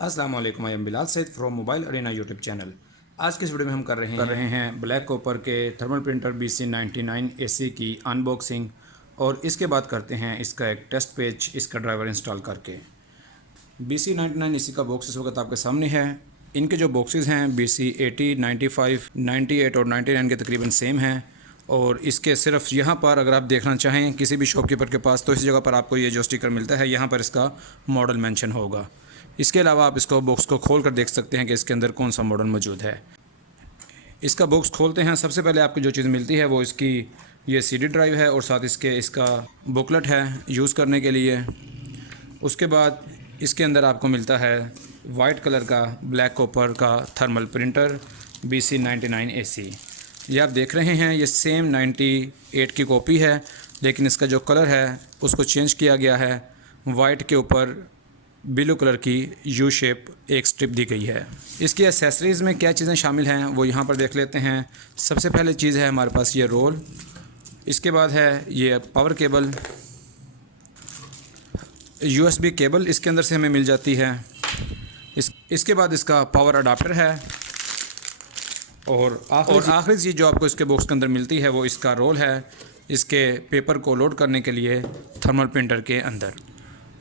अस्सलाम वालेकुम, I am Bilal Saeed from mobile arena YouTube channel. आज के इस वीडियो में हम कर रहे हैं ब्लैक कॉपर के थर्मल प्रिंटर BC99 AC की अनबॉक्सिंग और इसके बाद करते हैं इसका एक टेस्ट पेज इसका ड्राइवर इंस्टॉल करके। BC99 AC का बॉक्स इस वक्त आपके सामने है। इनके जो बॉक्सेस हैं BC80, 95, 98 और 99 के तकरीबन सेम हैं। और इसके सिर्फ यहाँ पर अगर आप देखना चाहें किसी भी शॉपकीपर के पास तो इस जगह पर आपको ये जो स्टिकर मिलता है यहाँ पर इसका मॉडल मेंशन होगा। इसके अलावा आप इसको बॉक्स को खोल कर देख सकते हैं कि इसके अंदर कौन सा मॉडल मौजूद है। इसका बॉक्स खोलते हैं, सबसे पहले आपको जो चीज़ मिलती है वो इसकी ये CD ड्राइव है और साथ इसका बुकलेट है यूज़ करने के लिए। उसके बाद इसके अंदर आपको मिलता है वाइट कलर का ब्लैक कॉपर का थर्मल प्रिंटर BC99 AC। ये आप देख रहे हैं ये सेम 98 की कॉपी है, लेकिन इसका जो कलर है उसको चेंज किया गया है। वाइट के ऊपर ब्लू कलर की यू शेप एक स्ट्रिप दी गई है। इसकी एसेसरीज़ में क्या चीज़ें शामिल हैं वो यहाँ पर देख लेते हैं। सबसे पहले चीज़ है हमारे पास ये रोल, इसके बाद है ये पावर केबल, USB केबल इसके अंदर से हमें मिल जाती है। इसके बाद इसका पावर अडाप्टर है और आखिरी चीज़ जो आपको इसके बॉक्स के अंदर मिलती है वो इसका रोल है इसके पेपर को लोड करने के लिए थर्मल प्रिंटर के अंदर।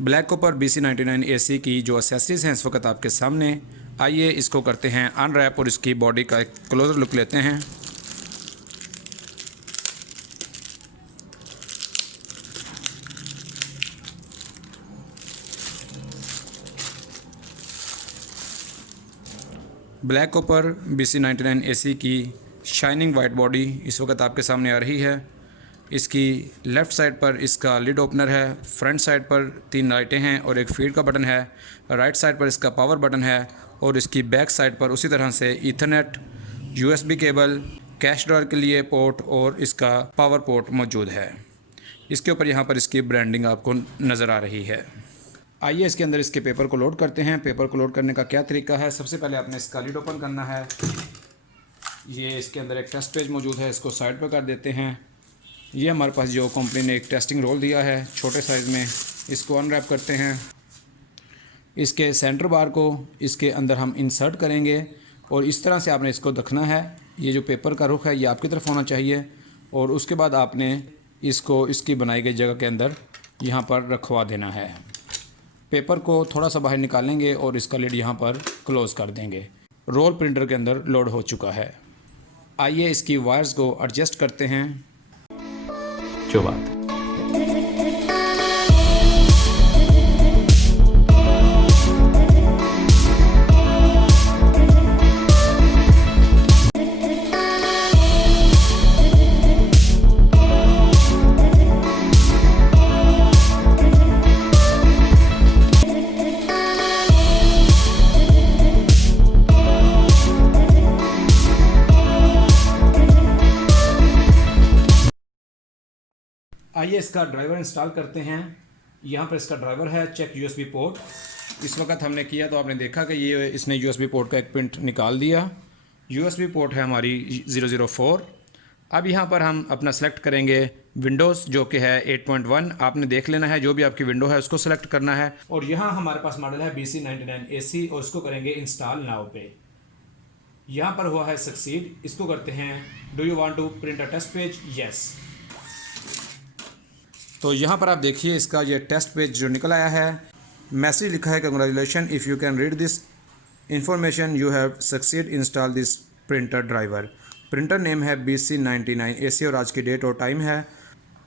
ब्लैक कॉपर BC99 AC की जो एक्सेसरीज़ हैं इस वक्त आपके सामने। आइए इसको करते हैं अनरैप और इसकी बॉडी का एक क्लोजर लुक लेते हैं। ब्लैक कॉपर BC99 AC की शाइनिंग वाइट बॉडी इस वक्त आपके सामने आ रही है। इसकी लेफ़्ट साइड पर इसका लिड ओपनर है, फ्रंट साइड पर 3 लाइटें हैं और एक फीड का बटन है, राइट साइड पर इसका पावर बटन है और इसकी बैक साइड पर उसी तरह से Ethernet, USB cable, cash drawer के लिए पोर्ट और इसका पावर पोर्ट मौजूद है। इसके ऊपर यहाँ पर इसकी ब्रांडिंग आपको नज़र आ रही है। आइए इसके अंदर इसके पेपर को लोड करते हैं। पेपर को लोड करने का क्या तरीका है, सबसे पहले आपने इसका लिड ओपन करना है। ये इसके अंदर एक टेस्ट पेज मौजूद है, इसको साइड पर कर देते हैं। ये हमारे पास जो कंपनी ने एक टेस्टिंग रोल दिया है छोटे साइज़ में, इसको अनरैप करते हैं। इसके सेंटर बार को इसके अंदर हम इंसर्ट करेंगे और इस तरह से आपने इसको रखना है। ये जो पेपर का रुख है ये आपकी तरफ होना चाहिए और उसके बाद आपने इसको इसकी बनाई गई जगह के अंदर यहाँ पर रखवा देना है। पेपर को थोड़ा सा बाहर निकालेंगे और इसका लिड यहाँ पर क्लोज़ कर देंगे। रोल प्रिंटर के अंदर लोड हो चुका है। आइए इसकी वायर्स को एडजस्ट करते हैं। जो बात आइए इसका ड्राइवर इंस्टॉल करते हैं। यहाँ पर इसका ड्राइवर है, चेक USB पोर्ट। इस वक्त हमने किया तो आपने देखा कि ये इसने USB पोर्ट का एक पिन निकाल दिया। USB पोर्ट है हमारी 004। अब यहाँ पर हम अपना सेलेक्ट करेंगे विंडोज़ जो कि है 8.1। आपने देख लेना है जो भी आपकी विंडो है उसको सेलेक्ट करना है। और यहाँ हमारे पास मॉडल है BC99 AC और इसको करेंगे इंस्टॉल नाउ पे। यहाँ पर हुआ है सक्सीड, इसको करते हैं do you want to print a test page, yes. तो यहाँ पर आप देखिए इसका ये टेस्ट पेज जो निकल आया है, मैसेज लिखा है congratulation if you can read this information you have succeed install this printer driver. Printer name है BC99 AC और आज की डेट और टाइम है।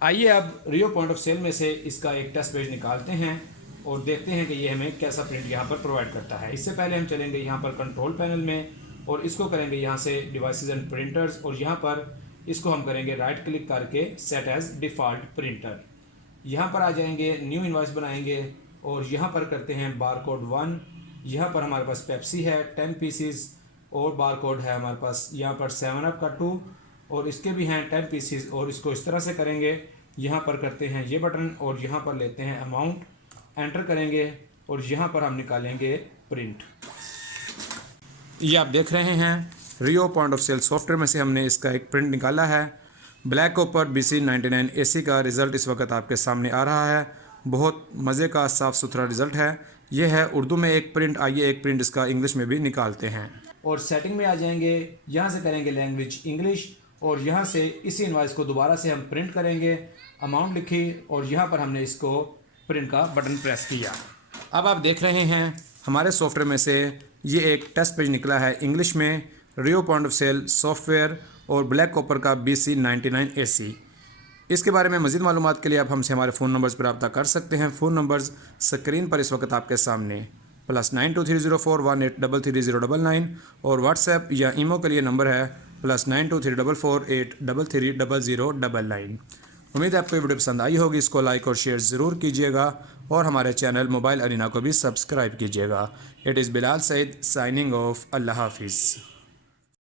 आइए अब रियो पॉइंट ऑफ सेल में से इसका एक टेस्ट पेज निकालते हैं और देखते हैं कि ये हमें कैसा प्रिंट यहाँ पर प्रोवाइड करता है। इससे पहले हम चलेंगे यहाँ पर कंट्रोल पैनल में और इसको करेंगे यहाँ से डिवाइसेज एंड प्रिंटर्स और यहाँ पर इसको हम करेंगे राइट क्लिक करके सेट एज डिफ़ॉल्ट प्रिंटर। यहाँ पर आ जाएंगे, न्यू इनवॉइस बनाएंगे और यहाँ पर करते हैं बारकोड 1। यहाँ पर हमारे पास पेप्सी है 10 पीसीज और बारकोड है हमारे पास यहाँ पर 7 अप का 2 और इसके भी हैं 10 पीसीज और इसको इस तरह से करेंगे। यहाँ पर करते हैं ये बटन और यहाँ पर लेते हैं अमाउंट, एंटर करेंगे और यहाँ पर हम निकालेंगे प्रिंट। ये आप देख रहे हैं रियो पॉइंट ऑफ सेल सॉफ्टवेयर में से हमने इसका एक प्रिंट निकाला है। ब्लैक कॉपर BC99 AC का रिज़ल्ट इस वक्त आपके सामने आ रहा है। बहुत मज़े का साफ़ सुथरा रिज़ल्ट है। ये है उर्दू में एक प्रिंट। आइए एक प्रिंट इसका इंग्लिश में भी निकालते हैं। और सेटिंग में आ जाएंगे, यहाँ से करेंगे लैंग्वेज इंग्लिश और यहाँ से इसी इनवॉइस को दोबारा से हम प्रिंट करेंगे। अमाउंट लिखी और यहाँ पर हमने इसको प्रिंट का बटन प्रेस किया। अब आप देख रहे हैं हमारे सॉफ्टवेयर में से ये एक टेस्ट पेज निकला है इंग्लिश में, रियो पॉइंट ऑफ सेल सॉफ्टवेयर और ब्लैक कॉपर का BC99 AC। इसके बारे में मज़ीद मालूमात के लिए आप हमसे हमारे फ़ोन नंबर्स पर रब्ता कर सकते हैं। फ़ोन नंबर्स स्क्रीन पर इस वक्त आपके सामने +923041833099 और व्हाट्सएप या ईमो के लिए नंबर है +923448330099। उम्मीद है आपको ये वीडियो पसंद आई होगी। इसको लाइक और शेयर ज़रूर कीजिएगा और हमारे चैनल मोबाइल अरीना को भी सब्सक्राइब कीजिएगा। It is Bilal Saeed signing off. अल्लाह हाफिज़।